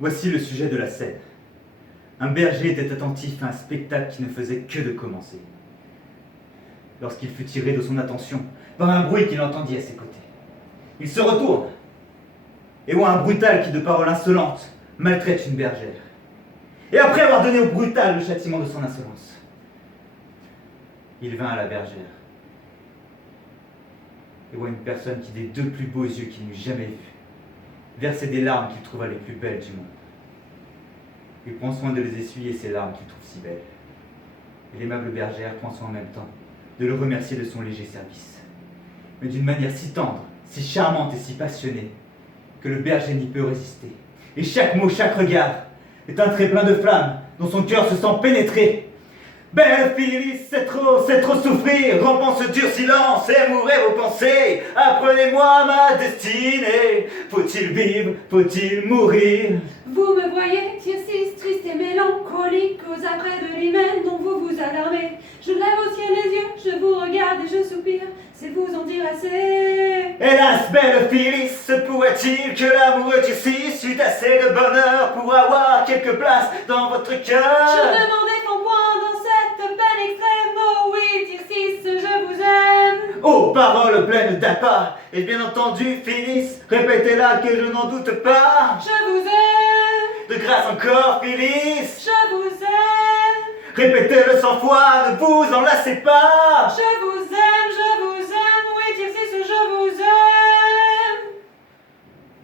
Voici le sujet de la scène. Un berger était attentif à un spectacle qui ne faisait que de commencer. Lorsqu'il fut tiré de son attention par un bruit qu'il entendit à ses côtés, il se retourne et voit un brutal qui, de paroles insolentes, maltraite une bergère. Et après avoir donné au brutal le châtiment de son insolence, il vint à la bergère et voit une personne qui, des deux plus beaux yeux qu'il n'eût jamais vus, versait des larmes qu'il trouva les plus belles du monde. Il prend soin de les essuyer, ces larmes qu'il trouve si belles. Et l'aimable bergère prend soin en même temps de le remercier de son léger service, mais d'une manière si tendre, si charmante et si passionnée, que le berger n'y peut résister. Et chaque mot, chaque regard est un trait plein de flammes dont son cœur se sent pénétré. Belle Phyllis, c'est trop souffrir, rompant ce dur silence et m'ouvrez vos pensées. Apprenez-moi ma destinée. Faut-il vivre, faut-il mourir? Vous me voyez, Tircis, triste et mélancolique, aux apprêts de l'hymen dont vous vous alarmez. Je lève au ciel les yeux, je vous regarde et je soupire, c'est vous en dire assez. Hélas, belle Phyllis, se pourrait-il que l'amoureux Tircis eût assez de bonheur pour avoir quelque place dans votre cœur? Je demandais ton point dans cette peine extrême, oh oui, Tircis, je vous aime. Oh, paroles pleines d'appât, et bien entendu, Phyllis, répétez-la que je n'en doute pas. Je vous aime, De grâce encore, Phyllis, je vous aime, répétez-le 100 fois, ne vous en lassez pas. je vous aime, oui, Tircis, je vous aime.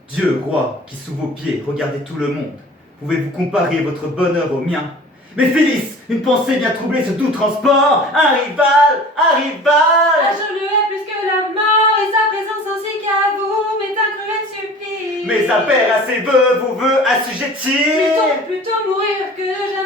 Dieu, roi, qui sous vos pieds regardez tout le monde, pouvez-vous comparer votre bonheur au mien? Mais Phyllis, une pensée vient troubler ce doux transport. Un rival, un rival. Ah, je le hais plus que la mort, et sa présence ainsi qu'à vous m'est un cruel supplice. Mais un père à ses vœux vous veut assujettir. Plutôt mourir que de